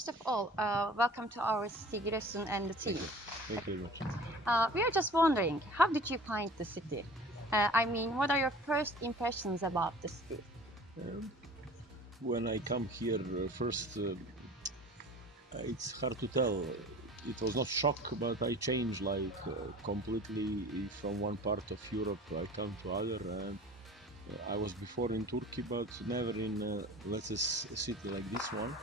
first of all, welcome to our city, Giresun and the team. Thank you very much. We are just wondering, how did you find the city? I mean, what are your first impressions about the city? When I come here first, it's hard to tell. It was not shock, but I changed like completely from one part of Europe. I come to other, and I was before in Turkey, but never in let's say a city like this one.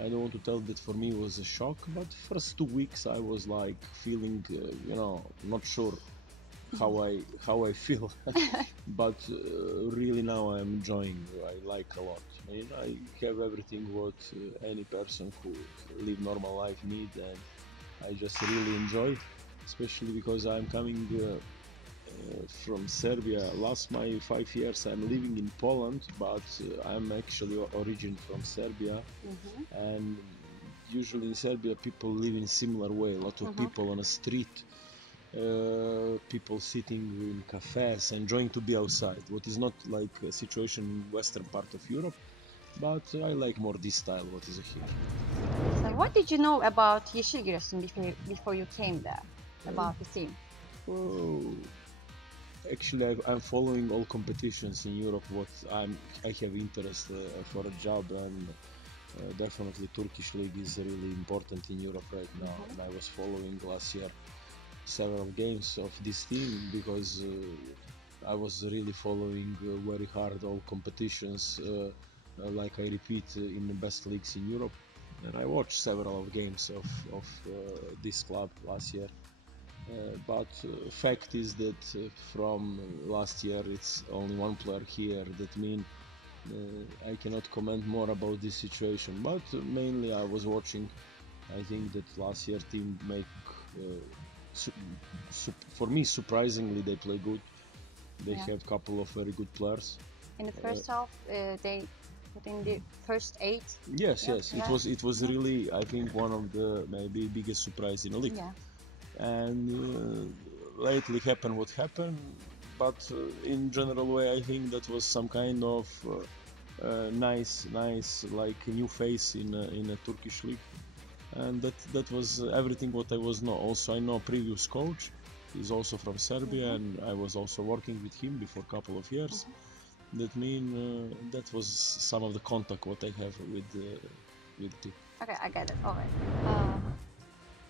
I don't want to tell that for me it was a shock, but first 2 weeks I was like feeling, not sure how I feel, but really now I'm enjoying. I like a lot. I mean, I have everything what any person who live normal life need, and I just really enjoy, especially because I'm coming from Serbia. Last my 5 years I'm living in Poland, but I'm actually origin from Serbia, and usually in Serbia people live in similar way. A lot of people on the street. People sitting in cafes, enjoying to be outside, what is not like a situation in western part of Europe, but I like more this style what is here. So what did you know about Yeşil Giresun before you came there, about the team? Actually, I'm following all competitions in Europe. I have interest for a job, and definitely Turkish league is really important in Europe right now. And I was following last year several games of this team because I was really following very hard all competitions, like I repeat, in the best leagues in Europe, and I watched several of games of this club last year. But fact is that from last year it's only one player here. That means I cannot comment more about this situation. But mainly I was watching. I think that last year team make. For me, surprisingly, they play good. They have a couple of very good players. In the first half, they put in the first 8. Yes. It was really, I think, one of the maybe biggest surprise in the league. Yeah. And lately happened what happened, but in general way, I think that was some kind of nice like new face in a Turkish league. And that was everything what I was know. Also, I know previous coach is also from Serbia, and I was also working with him before a couple of years. That mean that was some of the contact what I have with the team. Okay, I get it. All right.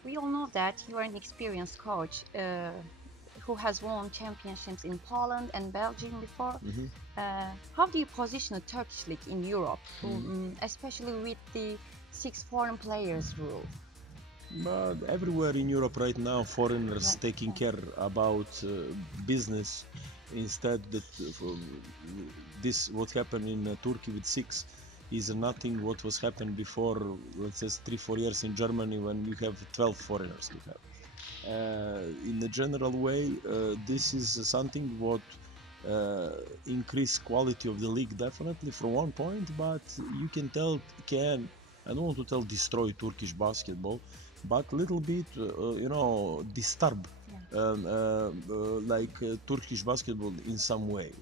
We all know that you are an experienced coach who has won championships in Poland and Belgium before. How do you position a Turkish league in Europe, especially with the 6 foreign players rule? But everywhere in Europe right now, foreigners taking care about business instead that this what happened in Turkey with 6 is nothing what was happened before, let's say 3-4 years in Germany when you have 12 foreigners to have. In a general way, this is something what increase quality of the league definitely from one point, but you can tell I don't want to tell destroy Turkish basketball, but little bit, disturb Turkish basketball in some way.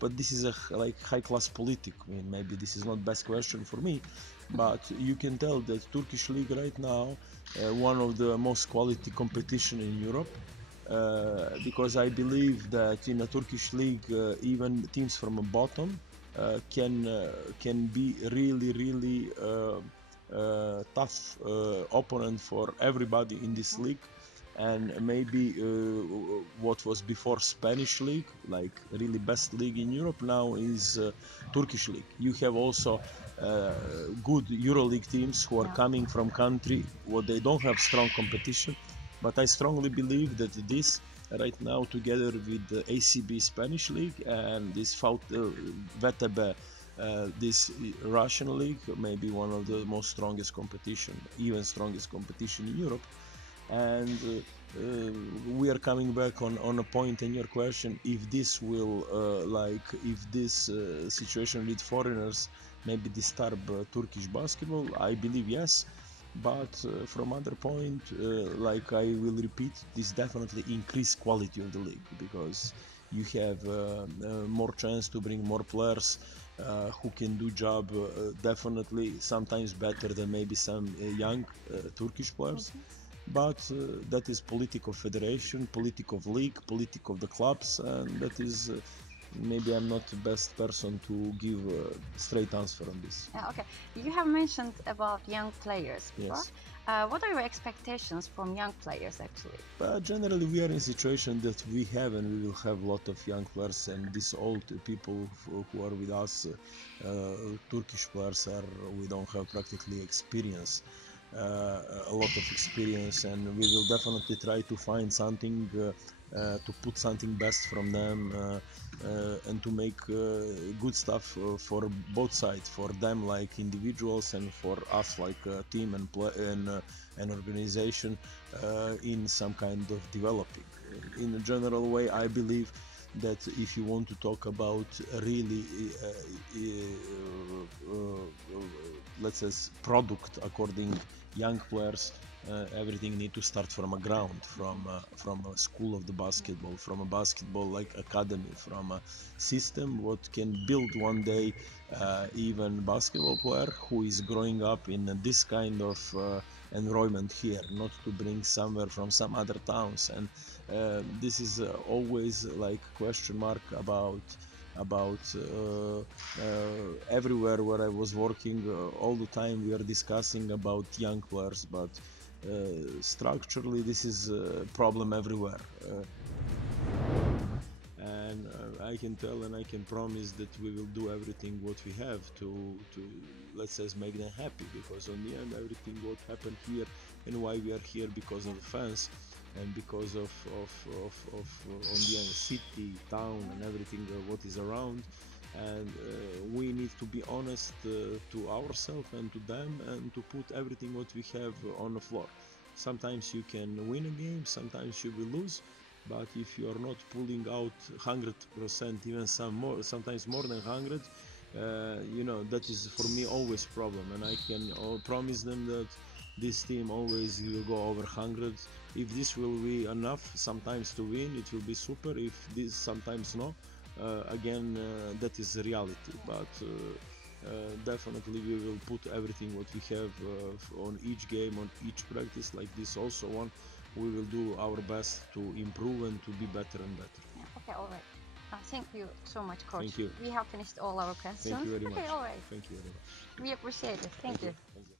But this is a like high-class politic. I mean, maybe this is not best question for me, but you can tell that Turkish league right now, one of the most quality competition in Europe, because I believe that in a Turkish league, even teams from a bottom can be really tough opponent for everybody in this league. And maybe what was before Spanish league, like really best league in Europe, now is Turkish league. You have also good EuroLeague teams who are coming from country where they don't have strong competition, but I strongly believe that this right now, together with the ACB Spanish league and this VTB, this Russian league, maybe one of the most strongest competition, even strongest competition in Europe. And we are coming back on a point in your question, if this will if this situation with foreigners maybe disturb Turkish basketball. I believe yes, but from other point, like I will repeat, this definitely increase quality of the league, because you have more chance to bring more players who can do job definitely sometimes better than maybe some young Turkish players. But that is politics of federation, politics of league, politics of the clubs, and that is maybe I'm not the best person to give a straight answer on this. Okay, you have mentioned about young players before. Yes. What are your expectations from young players actually? Generally, we are in a situation that we have and we will have a lot of young players, and these old people who are with us, Turkish players, we don't have practically experience. A lot of experience, and we will definitely try to find something to put something best from them and to make good stuff for both sides, for them like individuals and for us like a team and an organization in some kind of developing. In a general way, I believe that if you want to talk about really let's say product according young players, everything need to start from a ground, from a school of the basketball, from a basketball like academy, from a system what can build one day even basketball player who is growing up in this kind of environment here, not to bring somewhere from some other towns. And this is always like question mark about everywhere where I was working. All the time we are discussing about young players, but structurally this is a problem everywhere. And I can tell and I can promise that we will do everything what we have to let's say make them happy, because on the end everything what happened here and why we are here because of the fans and because of on the end city, town and everything what is around. And we need to be honest to ourselves and to them and to put everything what we have on the floor. Sometimes you can win a game, sometimes you will lose, but if you are not pulling out 100%, even sometimes more than 100, that is for me always problem. And I can promise them that this team always will go over 100. If this will be enough sometimes to win, it will be super. If this sometimes no, again that is reality. But definitely we will put everything what we have on each game, on each practice like this also one. We will do our best to improve and to be better and better. Yeah, okay, all right. Thank you so much, Coach. Thank you. We have finished all our questions. Thank you very much. Okay, all right. Thank you very much. We appreciate it. Thank you. Thank you.